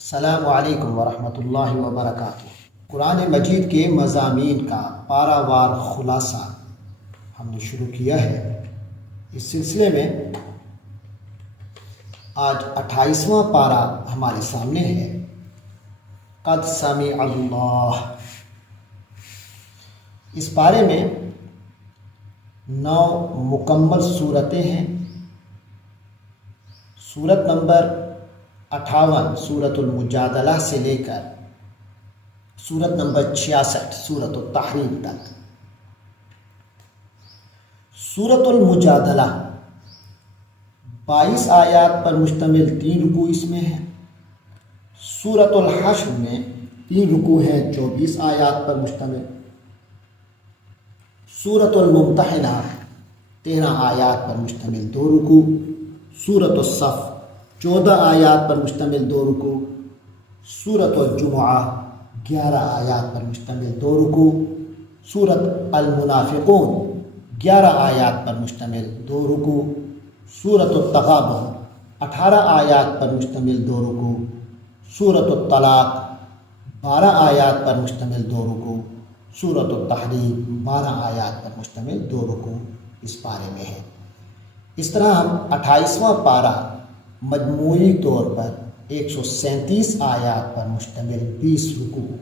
السلام علیکم ورحمۃ اللہ وبرکاتہ۔ قرآن مجید کے مضامین کا پارہ وار خلاصہ ہم نے شروع کیا ہے۔ اس سلسلے میں آج 28واں پارہ ہمارے سامنے ہے۔ قد سمع اللہ۔ اس پارے میں 9 مکمل صورتیں ہیں۔ صورت نمبر 58 سورۃ المجادلہ سے لے کر سورت نمبر 66 سورۃ التحریم تک۔ سورۃ المجادلہ 22 آیات پر مشتمل 3 رکوع اس میں ہیں۔ سورۃ الحشر میں 3 رکوع ہیں 24 آیات پر مشتمل۔ سورۃ الممتحنہ 13 آیات پر مشتمل 2 رکوع۔ سورۃ الصف 14 آیات پر مشتمل 2 رکوع۔ سورۃ الجمعہ 11 آیات پر مشتمل 2 رکوع۔ سورۃ المنافقون 11 آیات پر مشتمل 2 رکوع۔ سورۃ التغابن 18 آیات پر مشتمل 2 رکوع۔ سورۃ الطلاق 12 آیات پر مشتمل 2 رکوع۔ سورۃ التحریم 12 آیات پر مشتمل 2 رکوع اس پارے میں ہے۔ اس طرح ہم 28واں پارہ مجموعی طور پر 137 آیات پر مشتمل 20 رکوع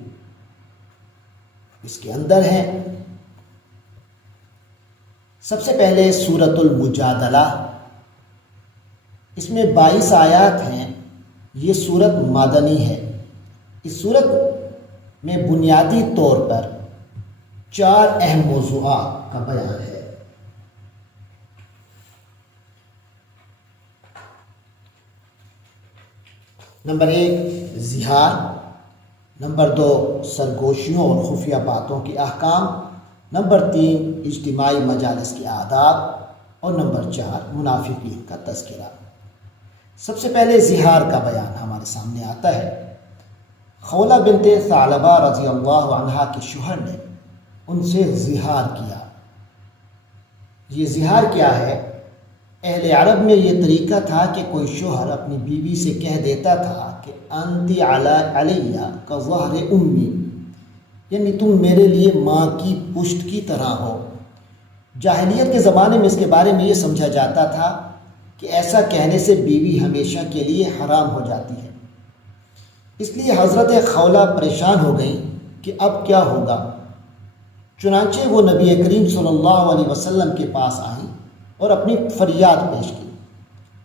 اس کے اندر ہیں۔ سب سے پہلے سورۃ المجادلہ، اس میں 22 آیات ہیں۔ یہ سورت مدنی ہے۔ اس سورت میں بنیادی طور پر 4 اہم موضوعات کا بیان ہے۔ نمبر 1 زہار، نمبر 2 سرگوشیوں اور خفیہ باتوں کے احکام، نمبر 3 اجتماعی مجالس کے آداب، اور نمبر 4 منافقین کا تذکرہ۔ سب سے پہلے زہار کا بیان ہمارے سامنے آتا ہے۔ خولہ بنت ثعلبہ رضی اللہ عنہا کے شوہر نے ان سے زہار کیا۔ یہ زہار کیا ہے؟ اہل عرب میں یہ طریقہ تھا کہ کوئی شوہر اپنی بیوی سے کہہ دیتا تھا کہ انتی علیہ کا ظہر امی، یعنی تم میرے لیے ماں کی پشت کی طرح ہو۔ جاہلیت کے زمانے میں اس کے بارے میں یہ سمجھا جاتا تھا کہ ایسا کہنے سے بیوی ہمیشہ کے لیے حرام ہو جاتی ہے۔ اس لیے حضرت خولہ پریشان ہو گئیں کہ اب کیا ہوگا۔ چنانچہ وہ نبی کریم صلی اللہ علیہ وسلم کے پاس آئیں اور اپنی فریاد پیش کی،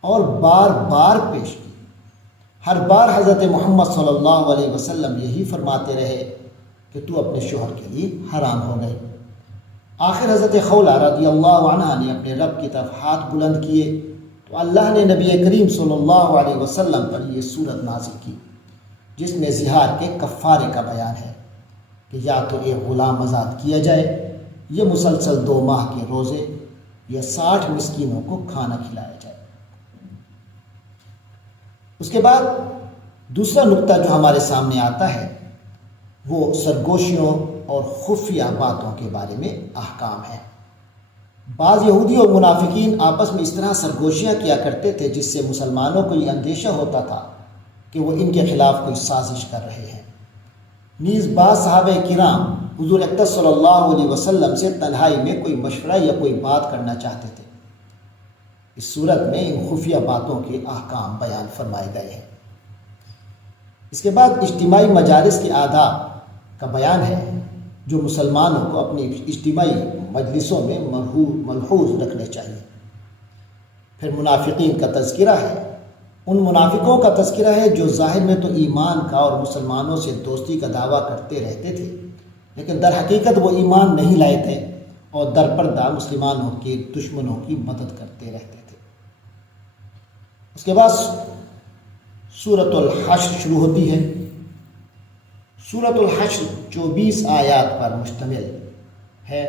اور بار بار پیش کی۔ ہر بار حضرت محمد صلی اللہ علیہ وسلم یہی فرماتے رہے کہ تو اپنے شوہر کے لیے حرام ہو گئے۔ آخر حضرت خولہ رضی اللہ عنہ نے اپنے رب کی طرف ہاتھ بلند کیے تو اللہ نے نبی کریم صلی اللہ علیہ وسلم پر یہ صورت نازل کی، جس میں زہار کے کفارے کا بیان ہے کہ یا تو ایک غلام آزاد کیا جائے، یا مسلسل 2 ماہ کے روزے، یا 60 مسکینوں کو کھانا کھلایا جائے۔ اس کے بعد دوسرا نقطہ جو ہمارے سامنے آتا ہے وہ سرگوشیوں اور خفیہ باتوں کے بارے میں احکام ہے۔ بعض یہودی اور منافقین آپس میں اس طرح سرگوشیاں کیا کرتے تھے جس سے مسلمانوں کو یہ اندیشہ ہوتا تھا کہ وہ ان کے خلاف کوئی سازش کر رہے ہیں۔ نیز بعض صحابہ کرام حضور اکرم صلی اللہ علیہ وسلم سے تنہائی میں کوئی مشورہ یا کوئی بات کرنا چاہتے تھے۔ اس صورت میں ان خفیہ باتوں کے احکام بیان فرمائے گئے ہیں۔ اس کے بعد اجتماعی مجالس کے آداب کا بیان ہے جو مسلمانوں کو اپنی اجتماعی مجلسوں میں ملحوظ رکھنے چاہیے۔ پھر منافقین کا تذکرہ ہے۔ ان منافقوں کا تذکرہ ہے جو ظاہر میں تو ایمان کا اور مسلمانوں سے دوستی کا دعویٰ کرتے رہتے تھے، لیکن در حقیقت وہ ایمان نہیں لائے تھے اور در پردہ مسلمانوں کے دشمنوں کی مدد کرتے رہتے تھے۔ اس کے بعد سورۃ الحشر شروع ہوتی ہے۔ سورۃ الحشر 24 آیات پر مشتمل ہے۔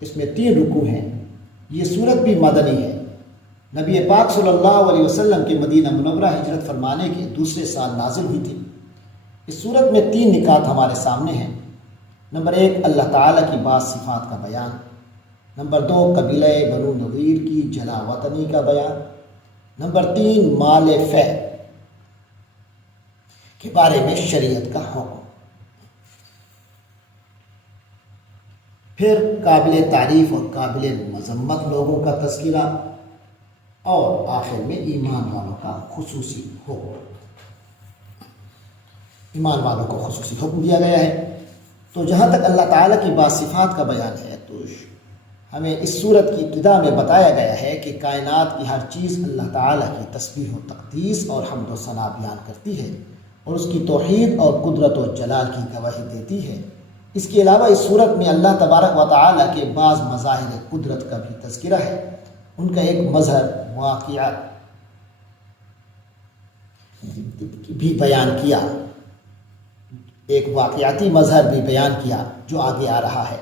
اس میں 3 رکوع ہیں۔ یہ سورت بھی مدنی ہے۔ نبی پاک صلی اللہ علیہ وسلم کے مدینہ منورہ ہجرت فرمانے کے دوسرے سال نازل ہوئی تھی۔ اس سورت میں 3 نکات ہمارے سامنے ہیں۔ نمبر 1 اللہ تعالیٰ کی بعض صفات کا بیان، نمبر 2 قبیلہ بنو نذیر کی جلا وطنی کا بیان، نمبر 3 مال فہ کے بارے میں شریعت کا حکم، پھر قابل تعریف اور قابل مذمت لوگوں کا تذکرہ، اور آخر میں ایمان والوں کا خصوصی حکم، ایمان والوں کو خصوصی حکم دیا گیا ہے۔ تو جہاں تک اللہ تعالیٰ کی باصفات کا بیان ہے تو ہمیں اس صورت کی ابتدا میں بتایا گیا ہے کہ کائنات کی ہر چیز اللہ تعالیٰ کی تسبیح و تقدیس اور حمد و ثنا بیان کرتی ہے اور اس کی توحید اور قدرت و جلال کی گواہی دیتی ہے۔ اس کے علاوہ اس صورت میں اللہ تبارک و تعالیٰ کے بعض مظاہر قدرت کا بھی تذکرہ ہے، ان کا ایک مظہر واقعہ بھی بیان کیا، ایک واقعاتی مظہر بھی بیان کیا جو آگے آ رہا ہے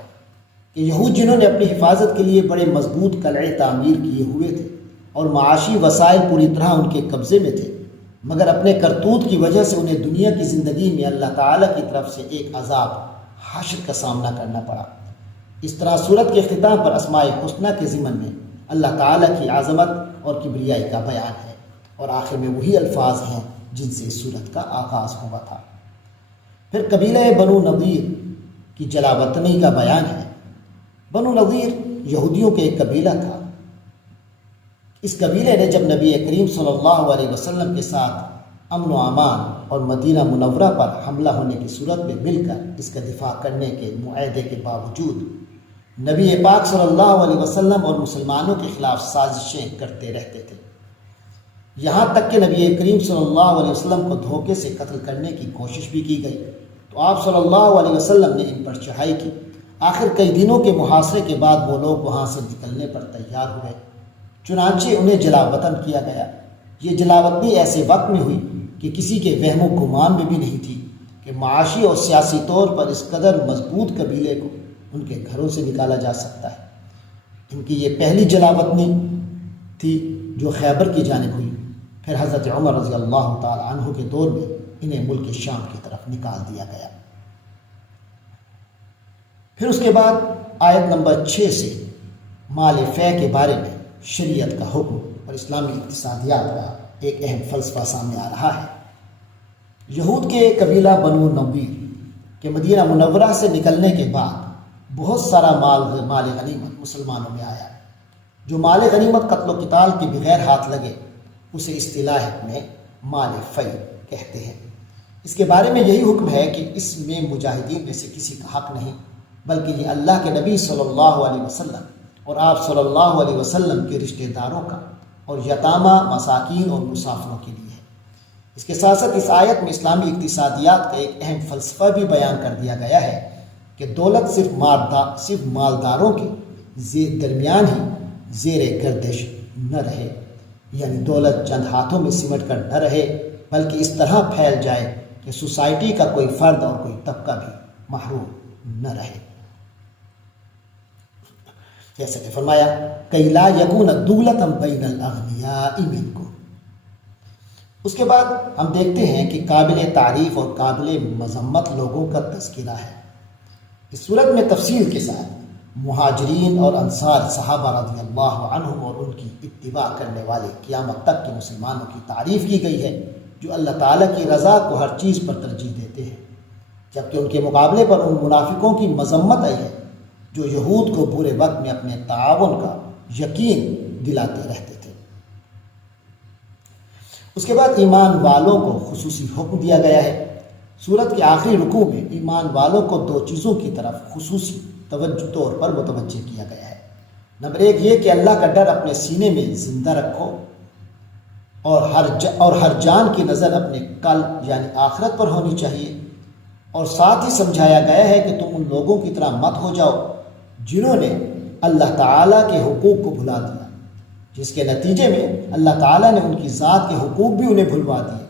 کہ یہود جنہوں نے اپنی حفاظت کے لیے بڑے مضبوط قلعے تعمیر کیے ہوئے تھے اور معاشی وسائل پوری طرح ان کے قبضے میں تھے، مگر اپنے کرتوت کی وجہ سے انہیں دنیا کی زندگی میں اللہ تعالیٰ کی طرف سے ایک عذاب حشر کا سامنا کرنا پڑا۔ اس طرح سورت کے اختتام پر اسماء الحسنی کے ضمن میں اللہ تعالیٰ کی عظمت اور کبریائی کا بیان ہے، اور آخر میں وہی الفاظ ہیں جن سے اس سورت کا آغاز ہوا تھا۔ پھر قبیلہ بنو نضیر کی جلا وطنی کا بیان ہے۔ بنو نضیر یہودیوں کے ایک قبیلہ تھا۔ اس قبیلے نے جب نبی کریم صلی اللہ علیہ وسلم کے ساتھ امن و امان اور مدینہ منورہ پر حملہ ہونے کی صورت میں مل کر اس کا دفاع کرنے کے معاہدے کے باوجود نبی پاک صلی اللہ علیہ وسلم اور مسلمانوں کے خلاف سازشیں کرتے رہتے تھے، یہاں تک کہ نبی کریم صلی اللہ علیہ وسلم کو دھوکے سے قتل کرنے کی کوشش بھی کی گئی، تو آپ صلی اللہ علیہ وسلم نے ان پر چڑھائی کی۔ آخر کئی دنوں کے محاصرے کے بعد وہ لوگ وہاں سے نکلنے پر تیار ہوئے، چنانچہ انہیں جلا وطن کیا گیا۔ یہ جلا وطنی ایسے وقت میں ہوئی کہ کسی کے وہم و گمان میں بھی نہیں تھی کہ معاشی اور سیاسی طور پر اس قدر مضبوط قبیلے کو ان کے گھروں سے نکالا جا سکتا ہے۔ ان کی یہ پہلی جلا وطنی تھی جو خیبر کی جانب ہوئی۔ پھر حضرت عمر رضی اللہ تعالی عنہ کے دور میں انہیں ملک شام کی طرف نکال دیا گیا۔ پھر اس کے بعد آیت نمبر 6 سے مال فے کے بارے میں شریعت کا حکم اور اسلامی اقتصادیات کا ایک اہم فلسفہ سامنے آ رہا ہے۔ یہود کے قبیلہ بنو نضیر کے مدینہ منورہ سے نکلنے کے بعد بہت سارا مال غنیمت مسلمانوں میں آیا۔ جو مال غنیمت قتل و قتال کے بغیر ہاتھ لگے اسے اصطلاح میں مال فی کہتے ہیں۔ اس کے بارے میں یہی حکم ہے کہ اس میں مجاہدین میں سے کسی کا حق نہیں، بلکہ یہ اللہ کے نبی صلی اللہ علیہ وسلم اور آپ صلی اللہ علیہ وسلم کے رشتہ داروں کا اور یتامہ، مساکین اور مسافروں کے لیے ہے۔ اس کے ساتھ ساتھ اس آیت میں اسلامی اقتصادیات کا ایک اہم فلسفہ بھی بیان کر دیا گیا ہے کہ دولت صرف مالداروں کے درمیان ہی زیر گردش نہ رہے، یعنی دولت چند ہاتھوں میں سمٹ کر نہ رہے، بلکہ اس طرح پھیل جائے کہ سوسائٹی کا کوئی فرد اور کوئی طبقہ بھی محروم نہ رہے۔ جیسا کہ فرمایا کَإِ لَا يَكُونَ دُولَةً بَيْنَ الْأَغْنِيَاءِ مِنْكُمْ۔ اس کے بعد ہم دیکھتے ہیں کہ قابل تعریف اور قابل مذمت لوگوں کا تذکرہ ہے۔ اس صورت میں تفصیل کے ساتھ مہاجرین اور انصار صحابہ رضی اللہ عنہم اور ان کی اتباع کرنے والے قیامت تک کے مسلمانوں کی تعریف کی گئی ہے، جو اللہ تعالیٰ کی رضا کو ہر چیز پر ترجیح دیتے ہیں، جبکہ ان کے مقابلے پر ان منافقوں کی مذمت آئی ہے جو یہود کو برے وقت میں اپنے تعاون کا یقین دلاتے رہتے تھے۔ اس کے بعد ایمان والوں کو خصوصی حکم دیا گیا ہے۔ سورت کے آخری رکوع میں ایمان والوں کو دو چیزوں کی طرف خصوصی توجہ طور پر متوجہ کیا گیا ہے۔ نمبر 1 یہ کہ اللہ کا ڈر اپنے سینے میں زندہ رکھو اور ہر جان کی نظر اپنے کل یعنی آخرت پر ہونی چاہیے، اور ساتھ ہی سمجھایا گیا ہے کہ تم ان لوگوں کی طرح مت ہو جاؤ جنہوں نے اللہ تعالیٰ کے حقوق کو بھلا دیا، جس کے نتیجے میں اللہ تعالیٰ نے ان کی ذات کے حقوق بھی انہیں بھلوا دیے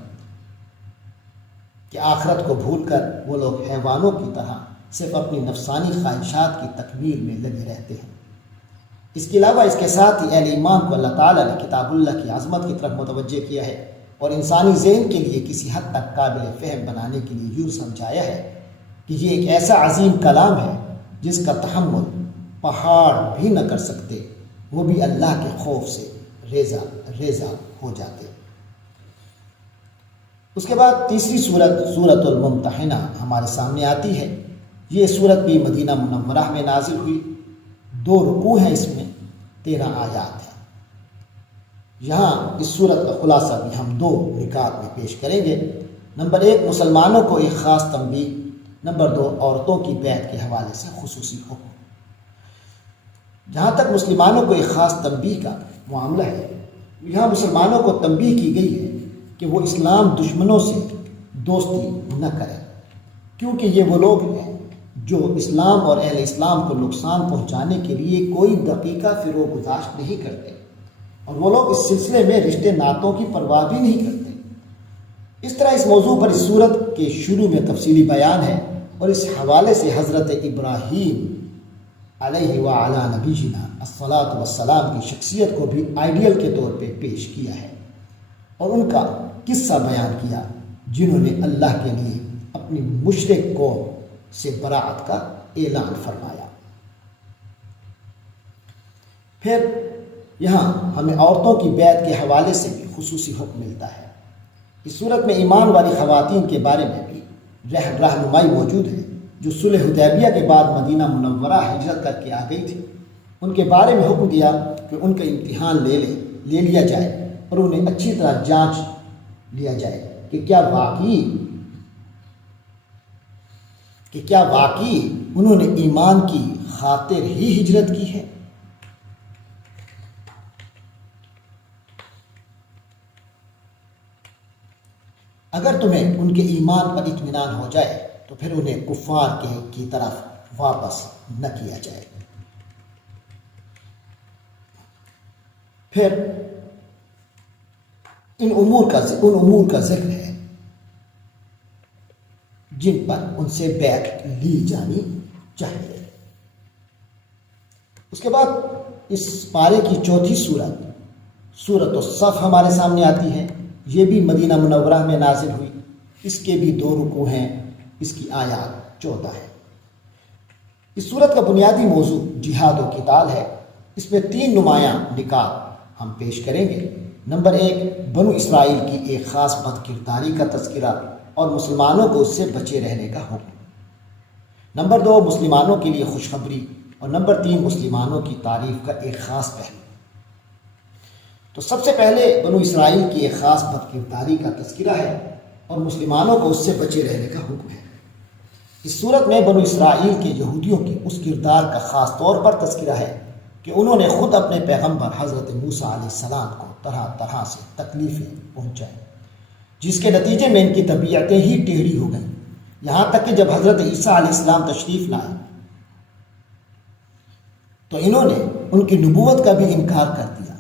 کہ آخرت کو بھول کر وہ لوگ حیوانوں کی طرح صرف اپنی نفسانی خواہشات کی تکمیل میں لگے رہتے ہیں۔ اس کے علاوہ اس کے ساتھ ہی اہل ایمان کو اللہ تعالیٰ نے کتاب اللہ کی عظمت کی طرف متوجہ کیا ہے اور انسانی ذہن کے لیے کسی حد تک قابل فہم بنانے کے لیے یوں سمجھایا ہے کہ یہ ایک ایسا عظیم کلام ہے جس کا تحمل پہاڑ بھی نہ کر سکتے، وہ بھی اللہ کے خوف سے ریزہ ریزہ ہو جاتے۔ اس کے بعد تیسری صورت سورۃ الممتحنہ ہمارے سامنے آتی ہے۔ یہ صورت بھی مدینہ منورہ میں نازل ہوئی، 2 رکوع ہیں، اس میں 13 آیات ہیں۔ یہاں اس صورت کا خلاصہ بھی ہم 2 نکات میں پیش کریں گے۔ نمبر 1، مسلمانوں کو ایک خاص تنبیہ۔ نمبر 2، عورتوں کی بیعت کے حوالے سے خصوصی حکم۔ جہاں تک مسلمانوں کو ایک خاص تنبیہ کا معاملہ ہے، یہاں مسلمانوں کو تنبیہ کی گئی ہے کہ وہ اسلام دشمنوں سے دوستی نہ کریں، کیونکہ یہ وہ لوگ ہیں جو اسلام اور اہل اسلام کو نقصان پہنچانے کے لیے کوئی دقیقہ فروغ گزاشت نہیں کرتے، اور وہ لوگ اس سلسلے میں رشتے ناتوں کی پرواہ بھی نہیں کرتے۔ اس طرح اس موضوع پر اس صورت کے شروع میں تفصیلی بیان ہے، اور اس حوالے سے حضرت ابراہیم علیہ وعلی نبینا الصلاۃ والسلام کی شخصیت کو بھی آئیڈیل کے طور پہ پیش کیا ہے، اور ان کا قصہ بیان کیا جنہوں نے اللہ کے لیے اپنی مشرک قوم سے براءت کا اعلان فرمایا۔ پھر یہاں ہمیں عورتوں کی بیعت کے حوالے سے بھی خصوصی حکم ملتا ہے۔ اس صورت میں ایمان والی خواتین کے بارے میں بھی رہنمائی موجود ہے، جو صلح حدیبیہ کے بعد مدینہ منورہ ہجرت کر کے آ گئی تھی۔ ان کے بارے میں حکم دیا کہ ان کا امتحان لے لیا جائے، اور انہیں اچھی طرح جانچ لیا جائے کہ کیا واقعی انہوں نے ایمان کی خاطر ہی ہجرت کی ہے۔ اگر تمہیں ان کے ایمان پر اطمینان ہو جائے تو پھر انہیں کفار کی طرف واپس نہ کیا جائے۔ پھر ان امور کا ذکر ہے جن پر ان سے بیعت لی جانی چاہیے۔ اس کے بعد اس پارے کی چوتھی سورۃ الصف ہمارے سامنے آتی ہے۔ یہ بھی مدینہ منورہ میں نازل ہوئی، اس کے بھی 2 رکوع ہیں، اس کی آیات 14 ہے۔ اس صورت کا بنیادی موضوع جہاد و قتال ہے۔ اس میں 3 نمایاں نکات ہم پیش کریں گے۔ نمبر 1، بنو اسرائیل کی ایک خاص بد کرداری کا تذکرہ اور مسلمانوں کو اس سے بچے رہنے کا حکم۔ نمبر 2، مسلمانوں کے لیے خوشخبری، اور نمبر 3، مسلمانوں کی تعریف کا ایک خاص پہلو۔ تو سب سے پہلے بنو اسرائیل کی ایک خاص بد کرداری کا تذکرہ ہے اور مسلمانوں کو اس سے بچے رہنے کا حکم ہے۔ اس صورت میں بنو اسرائیل کے یہودیوں کے اس کردار کا خاص طور پر تذکرہ ہے کہ انہوں نے خود اپنے پیغمبر حضرت موسیٰ علیہ السلام کو طرح طرح سے تکلیفیں پہنچائیں، جس کے نتیجے میں ان کی طبیعتیں ہی ٹیڑھی ہو گئیں، یہاں تک کہ جب حضرت عیسیٰ علیہ السلام تشریف لائے تو انہوں نے ان کی نبوت کا بھی انکار کر دیا،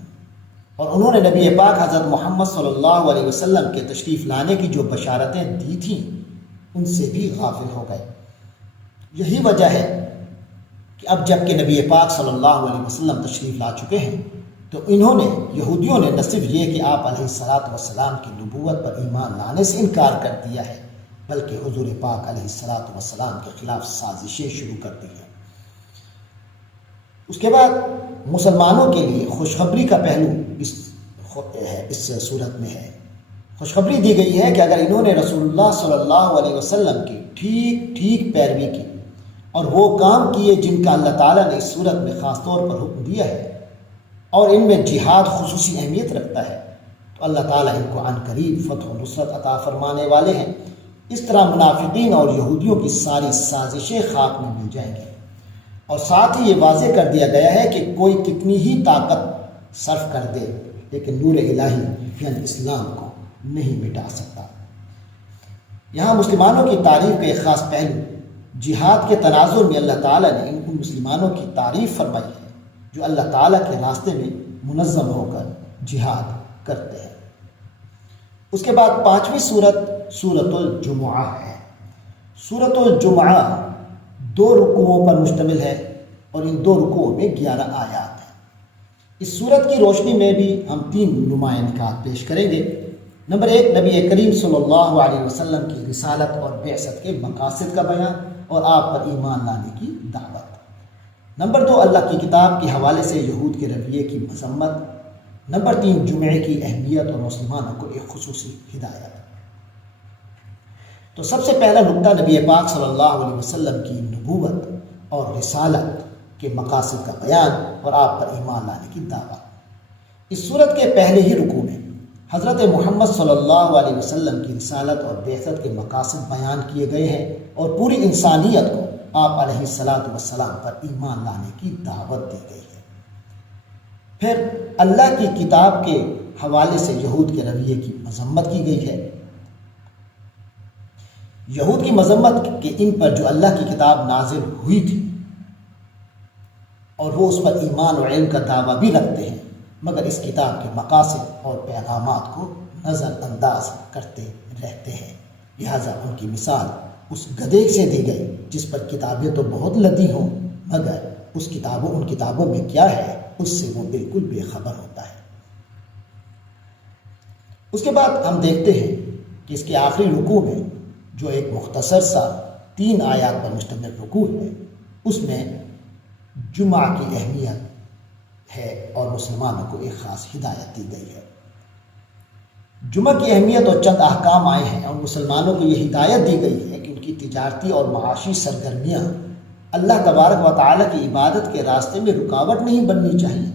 اور انہوں نے نبی پاک حضرت محمد صلی اللہ علیہ وسلم کے تشریف لانے کی جو بشارتیں دی تھیں ان سے بھی غافل ہو گئے۔ یہی وجہ ہے کہ اب جب کہ نبی پاک صلی اللہ علیہ وسلم تشریف لا چکے ہیں تو یہودیوں نے نہ صرف یہ کہ آپ علیہ الصلاۃ والسلام کی نبوت پر ایمان لانے سے انکار کر دیا ہے، بلکہ حضور پاک علیہ الصلاۃ والسلام کے خلاف سازشیں شروع کر دی ہیں۔ اس کے بعد مسلمانوں کے لیے خوشخبری کا پہلو اس صورت میں ہے۔ خوشخبری دی گئی ہے کہ اگر انہوں نے رسول اللہ صلی اللہ علیہ وسلم کی ٹھیک پیروی کی اور وہ کام کیے جن کا اللہ تعالیٰ نے اس صورت میں خاص طور پر حکم دیا ہے، اور ان میں جہاد خصوصی اہمیت رکھتا ہے، تو اللہ تعالیٰ ان کو عن قریب فتح و نصرت عطا فرمانے والے ہیں۔ اس طرح منافقین اور یہودیوں کی ساری سازشیں خاک میں مل جائیں گی، اور ساتھ ہی یہ واضح کر دیا گیا ہے کہ کوئی کتنی ہی طاقت صرف کر دے لیکن نور الہی یعنی اسلام کو نہیں مٹا سکتا۔ یہاں مسلمانوں کی تعریف کا ایک خاص پہلو جہاد کے تناظر میں اللہ تعالیٰ نے ان مسلمانوں کی تعریف فرمائی ہے جو اللہ تعالیٰ کے راستے میں منظم ہو کر جہاد کرتے ہیں۔ اس کے بعد 5ویں سورۃ الجمعہ ہے۔ سورۃ الجمعہ 2 رکوعوں پر مشتمل ہے اور ان 2 رکوعوں میں 11 آیات ہیں۔ اس سورت کی روشنی میں بھی ہم 3 نمایاں نکات پیش کریں گے۔ نمبر 1، نبی کریم صلی اللہ علیہ وسلم کی رسالت اور بعثت کے مقاصد کا بیان اور آپ پر ایمان لانے کی دعوت۔ نمبر 2، اللہ کی کتاب کے حوالے سے یہود کے رویے کی مذمت۔ نمبر 3، جمعے کی اہمیت اور مسلمانوں کو ایک خصوصی ہدایت۔ تو سب سے پہلا نقطہ نبی پاک صلی اللہ علیہ وسلم کی نبوت اور رسالت کے مقاصد کا بیان اور آپ پر ایمان لانے کی دعوت۔ اس صورت کے پہلے ہی رکوع میں حضرت محمد صلی اللہ علیہ وسلم کی رسالت اور بعثت کے مقاصد بیان کیے گئے ہیں اور پوری انسانیت کو آپ علیہ السلام پر ایمان لانے کی دعوت دی گئی ہے۔ پھر اللہ کی کتاب کے حوالے سے یہود کے رویے کی مذمت کی گئی ہے۔ یہود کی مذمت کہ ان پر جو اللہ کی کتاب نازل ہوئی تھی اور وہ اس پر ایمان و علم کا دعویٰ بھی رکھتے ہیں، مگر اس کتاب کے مقاصد اور پیغامات کو نظر انداز کرتے رہتے ہیں، لہٰذا ان کی مثال اس گدھے سے دی گئی جس پر کتابیں تو بہت لدی ہوں، مگر ان کتابوں میں کیا ہے اس سے وہ بالکل بے خبر ہوتا ہے۔ اس کے بعد ہم دیکھتے ہیں کہ اس کے آخری رکوع میں جو ایک مختصر سا 3 آیات پر مشتمل رکوع ہے، اس میں جمعہ کی اہمیت ہے اور مسلمانوں کو ایک خاص ہدایت دی گئی ہے۔ جمعہ کی اہمیت اور چند احکام آئے ہیں اور مسلمانوں کو یہ ہدایت دی گئی ہے کہ ان کی تجارتی اور معاشی سرگرمیاں اللہ تبارک و تعالیٰ کی عبادت کے راستے میں رکاوٹ نہیں بننی چاہیے۔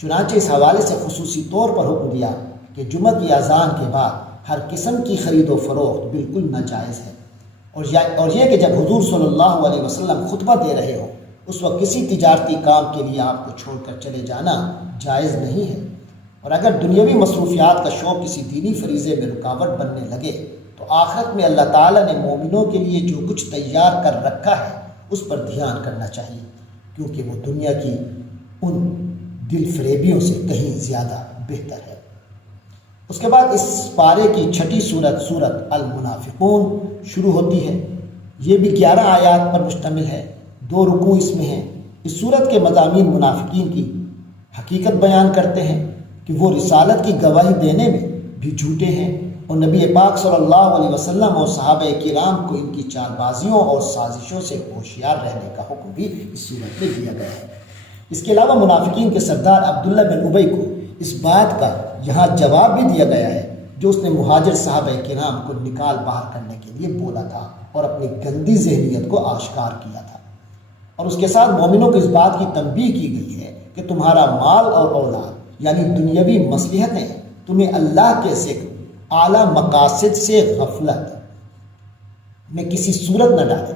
چنانچہ اس حوالے سے خصوصی طور پر حکم دیا کہ جمعہ کی اذان کے بعد ہر قسم کی خرید و فروخت بالکل ناجائز ہے، اور یہ کہ جب حضور صلی اللہ علیہ وسلم خطبہ دے رہے ہو اس وقت کسی تجارتی کام کے لیے آپ کو چھوڑ کر چلے جانا جائز نہیں ہے، اور اگر دنیاوی مصروفیات کا شوق کسی دینی فریضے میں رکاوٹ بننے لگے تو آخرت میں اللہ تعالیٰ نے مومنوں کے لیے جو کچھ تیار کر رکھا ہے اس پر دھیان کرنا چاہیے، کیونکہ وہ دنیا کی ان دل فریبیوں سے کہیں زیادہ بہتر ہے۔ اس کے بعد اس پارے کی چھٹی سورت المنافقون شروع ہوتی ہے۔ یہ بھی 11 آیات پر مشتمل ہے، 2 رکوع اس میں ہیں۔ اس سورت کے مضامین منافقین کی حقیقت بیان کرتے ہیں کہ وہ رسالت کی گواہی دینے میں بھی جھوٹے ہیں، اور نبی پاک صلی اللہ علیہ وسلم اور صحابہ کرام کو ان کی چال بازیوں اور سازشوں سے ہوشیار رہنے کا حکم بھی اس سورت میں دیا گیا ہے۔ اس کے علاوہ منافقین کے سردار عبداللہ بن ابی کو اس بات کا یہاں جواب بھی دیا گیا ہے جو اس نے مہاجر صحابہ کرام کو نکال باہر کرنے کے لیے بولا تھا اور اپنی گندی ذہنیت کو آشکار کیا تھا، اور اس کے ساتھ مومنوں کو اس بات کی تنبیہ کی گئی ہے کہ تمہارا مال اور اولاد یعنی دنیاوی مصلحتیں تمہیں اللہ کے ذکر اعلیٰ مقاصد سے غفلت میں کسی صورت نہ ڈالے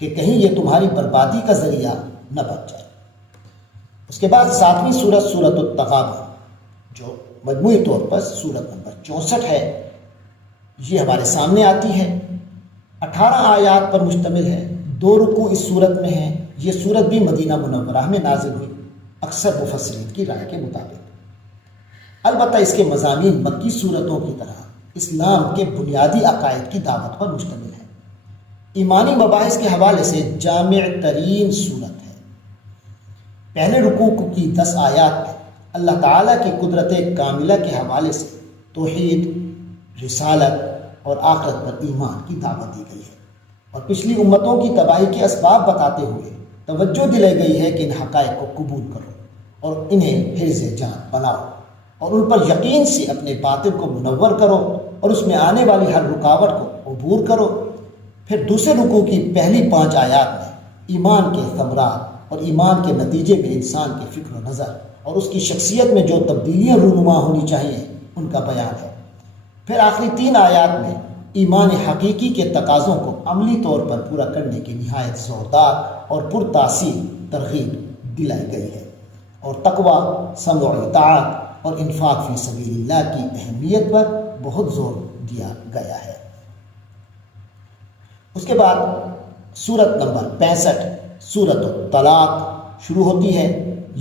کہ کہیں یہ تمہاری بربادی کا ذریعہ نہ بن جائے۔ اس کے بعد 7ویں سورت التغابن جو مجموعی طور پر سورت نمبر 64 ہے، یہ ہمارے سامنے آتی ہے۔ 18 آیات پر مشتمل ہے، 2 رکوع اس سورت میں ہیں۔ یہ سورت بھی مدینہ منورہ میں نازل ہوئی اکثر مفسرین کی رائے کے مطابق۔ البتہ اس کے مضامین مکی صورتوں کی طرح اسلام کے بنیادی عقائد کی دعوت پر مشتمل ہے۔ ایمانی مباحث کے حوالے سے جامع ترین صورت ہے۔ پہلے رکوع کی 10 آیات میں اللہ تعالیٰ کی قدرت کاملہ کے حوالے سے توحید، رسالت اور آخرت پر ایمان کی دعوت دی گئی ہے، اور پچھلی امتوں کی تباہی کے اسباب بتاتے ہوئے توجہ دلائی گئی ہے کہ ان حقائق کو قبول کرو اور انہیں حرز جان بناؤ، اور ان پر یقین سے اپنے باطن کو منور کرو اور اس میں آنے والی ہر رکاوٹ کو عبور کرو۔ پھر دوسرے رکوع کی پہلی 5 آیات میں ایمان کے ثمرات اور ایمان کے نتیجے میں انسان کے فکر و نظر اور اس کی شخصیت میں جو تبدیلیاں رونما ہونی چاہیے ان کا بیان ہے۔ پھر آخری 3 آیات میں ایمان حقیقی کے تقاضوں کو عملی طور پر پورا کرنے کی نہایت زوردار اور پرتاثیر ترغیب دلائی گئی ہے، اور تقوی، سمع و اطاعت اور انفاق فی سبیل اللہ کی اہمیت پر بہت زور دیا گیا ہے۔ اس کے بعد سورت نمبر 65 سورت الطلاق شروع ہوتی ہے۔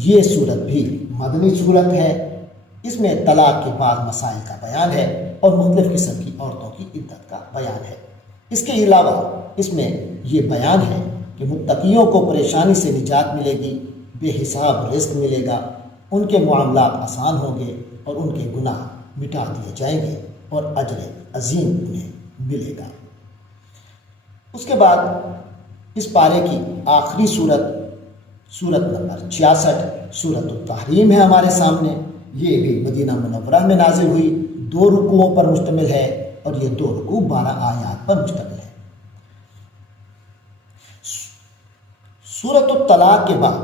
یہ سورت بھی مدنی سورت ہے۔ اس میں طلاق کے بعد مسائل کا بیان ہے اور مختلف قسم کی عورتوں کی عدت کا بیان ہے۔ اس کے علاوہ اس میں یہ بیان ہے کہ متقیوں کو پریشانی سے نجات ملے گی، بے حساب رزق ملے گا، ان کے معاملات آسان ہوں گے اور ان کے گناہ مٹا دیے جائیں گے اور اجر عظیم انہیں ملے گا۔ اس کے بعد اس پارے کی آخری سورت نمبر 66 سورت التحریم ہے ہمارے سامنے۔ یہ بھی مدینہ منورہ میں نازل ہوئی، 2 رکوعوں پر مشتمل ہے۔ اور یہ 2 رکوع 12 آیات پر مشتمل ہے۔ سورۃ الطلاق کے بعد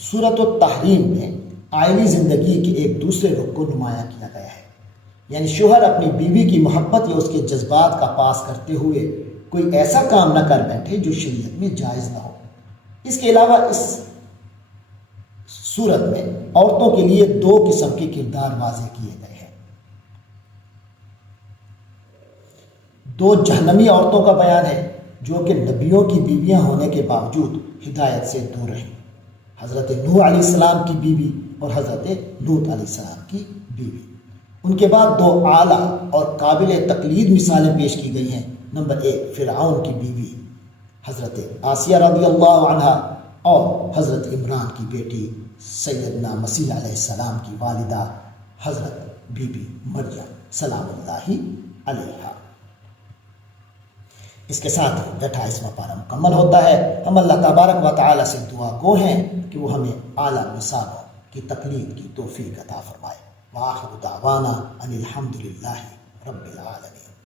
سورۃ التحریم میں آئلی زندگی کے ایک دوسرے رخ کو نمایاں کیا گیا ہے، یعنی شوہر اپنی بیوی کی محبت یا اس کے جذبات کا پاس کرتے ہوئے کوئی ایسا کام نہ کر بیٹھے جو شریعت میں جائز نہ ہو۔ اس کے علاوہ اس صورت میں عورتوں کے لیے 2 قسم کے کردار واضح کیے گئے ہیں۔ 2 جہنمی عورتوں کا بیان ہے جو کہ نبیوں کی بیویاں ہونے کے باوجود ہدایت سے دور رہیں، حضرت نوح علیہ السلام کی بیوی اور حضرت لوط علیہ السلام کی بیوی۔ ان کے بعد 2 اعلیٰ اور قابل تقلید مثالیں پیش کی گئی ہیں۔ نمبر 1 فرعون کی بیوی حضرت آسیہ رضی اللہ عنہا اور حضرت عمران کی بیٹی سیدنا مسیح علیہ السلام کی والدہ حضرت بی بی مریم سلام اللہ علیہا۔ اس کے ساتھ 28واں پارہ مکمل ہوتا ہے۔ ہم اللہ تبارک و تعالی سے دعا گو ہیں کہ وہ ہمیں اعلیٰ مثالوں کی تقلید کی توفیق عطا فرمائے۔ وآخر دعوانا ان الحمد للہ رب العالمین۔